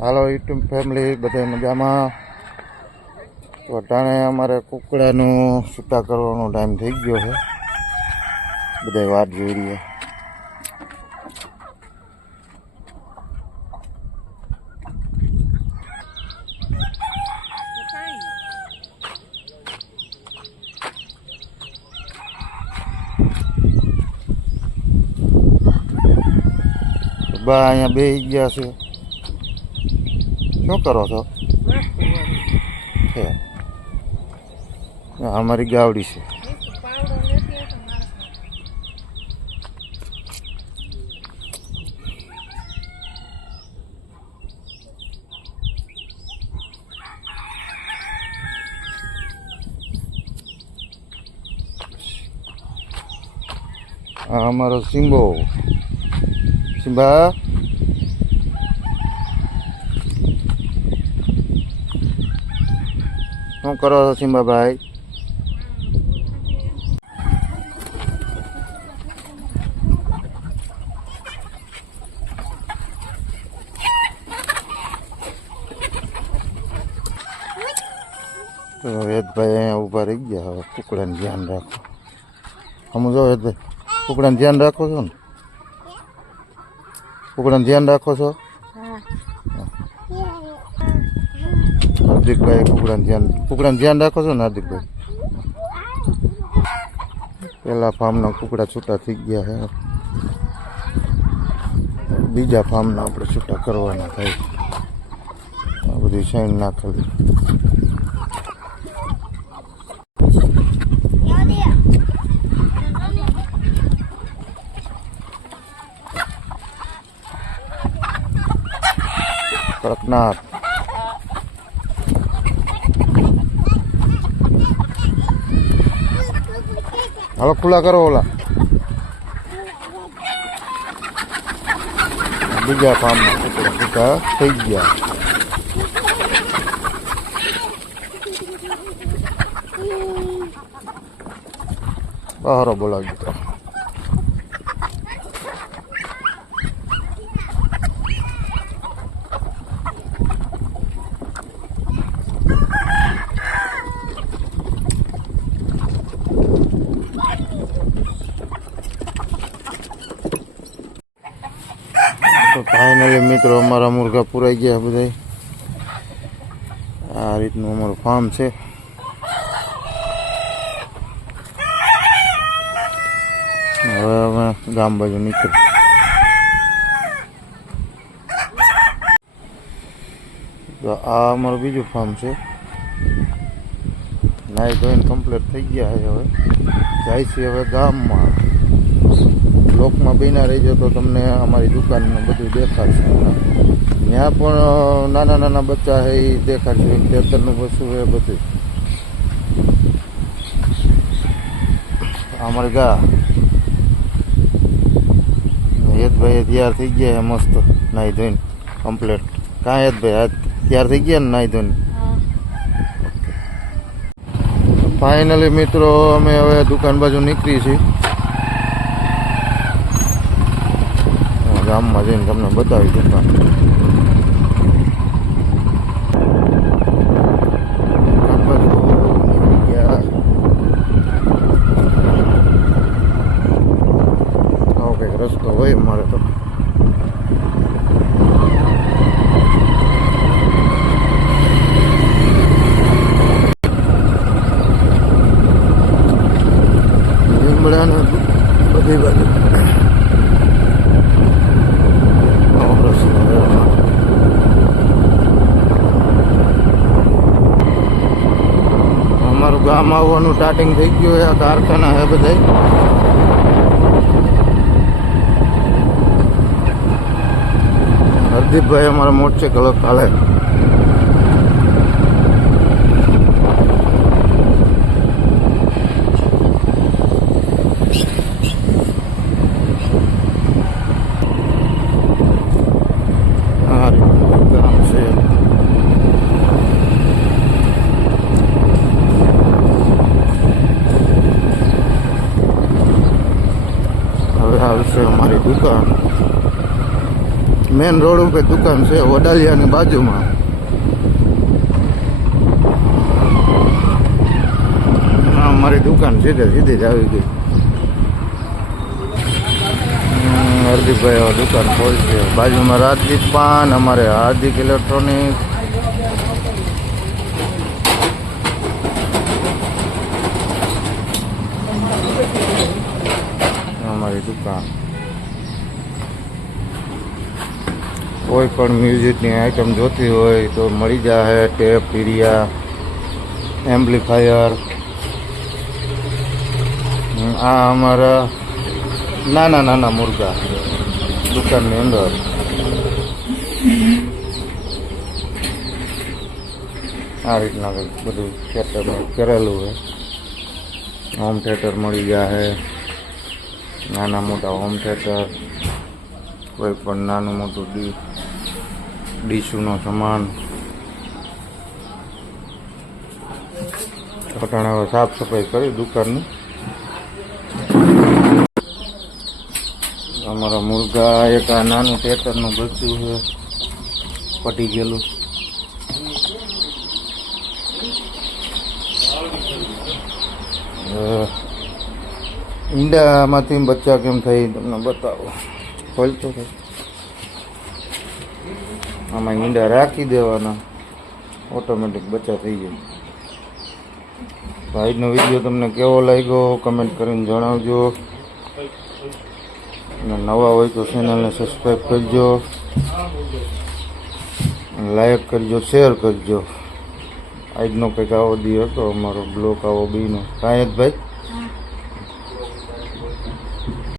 હાલો YouTube family બધા મજામાં. તો અટાણે અમારે કુકડાનું છૂટા કરવાનો ટાઈમ થઈ ગયો છે. બધા વાટ જોઈ રહીએ. બા અહીંયા બેસી ગયા છે. શું કરો છો? અમારી ગાવડી છે. આ અમારો સિંબો. સિંબા શું કરો છો સિંબાભાઈ? તો હેતભાઈ અહીંયા ઊભા રહી ગયા. હવે કુકડાને ધ્યાન રાખો. સમજો હેતભાઈ, કુકડાને ધ્યાન રાખો છો ને? કુકડાને ધ્યાન રાખો છો? હાર્દિકભાઈ કુકડાને ધ્યાન રાખો છો ને હાર્દિકભાઈ? પેલા ફાર્મના કુકડા છૂટા થઈ ગયા છે. બીજા ફાર્મના આપણે છૂટા કરવાના થાય. આ બધી સાઈન નાખેલી. કડકનાથ હવે ખુલ્લા કરો. ઓલા બીજા ફાર્મમાં કુકડા છૂટા થઈ ગયા. બહારો બોલાવી દીધો. તો ફાઇનલી મિત્રો અમારા મુર્ગા પૂરાઈ ગયા બધા. આ રીતનું અમારું ફાર્મ છે. હવે અમે ગામ બાજુ નીકળી. તો આ અમારું બીજું ફાર્મ છે. નાઈ ધોઈને કમ્પ્લીટ થઈ ગયા છે. હવે જાય છે હવે ગામમાં. બ્લોકમાં બિના રહી જાય તો તમને અમારી દુકાનનું બધું દેખાડશે. ત્યાં પણ નાના નાના બચ્ચા છે એ દેખાડશે. ખેતરનું પશુ છે બધું. અમારી ગા હેતભાઈ તૈયાર થઈ ગયા મસ્ત નાહી ધોઈને કમ્પ્લીટ. કાં હેતભાઈ આજ તૈયાર થઈ ગયા ને નાહી ધોઈને? ફાઇનલી મિત્રો અમે હવે દુકાન બાજુ નીકળી છીએ. ગામમાં જઈને તમને બતાવી દુકાન. આવો કંઈક રસ્તો હોય મારે તો. લીમડાને બધી બાજુ અમારું ગામ આવવાનું સ્ટાર્ટિંગ થઈ ગયું. આ કારખાના હે બધા. હરદીપભાઈ અમારા મોટરસાઇકલ હાલે. ગામ છે. હવે આવશે અમારી દુકાન. મેન રોડ ઉપર દુકાન છે વડાલિયાની બાજુમાં. અમારી દુકાન સીધી જ આવી ગઈ. હાર્દિકભાઈ દુકાન ખોલશે. બાજુમાં રાજદીપ પાન, અમારે હાર્દિક ઇલેક્ટ્રોનિક. અમારી દુકાન કોઈ પણ મ્યુઝિકની આઈટમ જોતી હોય તો મળી જાય. ટેપ, પીરિયા, એમ્પ્લીફાયર. આ અમારા નાના મુર્ગા દુકાનની અંદર. આ રીતના બધું થિયેટર કરેલું હોય. હોમ થિયેટર મળી જાય. નાના મોટા હોમ થિયેટર, કોઈ પણ નાનું મોટું ડીશુનો સામાન. પટાણા હવે સાફ સફાઈ કરી દુકાનની. અમારા મુર્ગા એક આ નાનું થિયેટરનું બચ્ચું છે, પટી ગયેલું. ઈંડામાંથી બચ્ચા કેમ થઈ તમને બતાવો. ખોલતો થાય. આમાં ઈંડા રાખી દેવાના, ઓટોમેટિક બચ્ચા થઈ જાય. આજનો વિડીયો તમને કેવો લાગ્યો કમેન્ટ કરીને જણાવજો. અને નવા હોય તો ચેનલને સબસ્ક્રાઈબ કરજો, લાઈક કરજો, શેર કરજો. આજનો કંઈક આવો દી હતો અમારો બ્લોક આવો બીનો. કાંઈ ભાઈ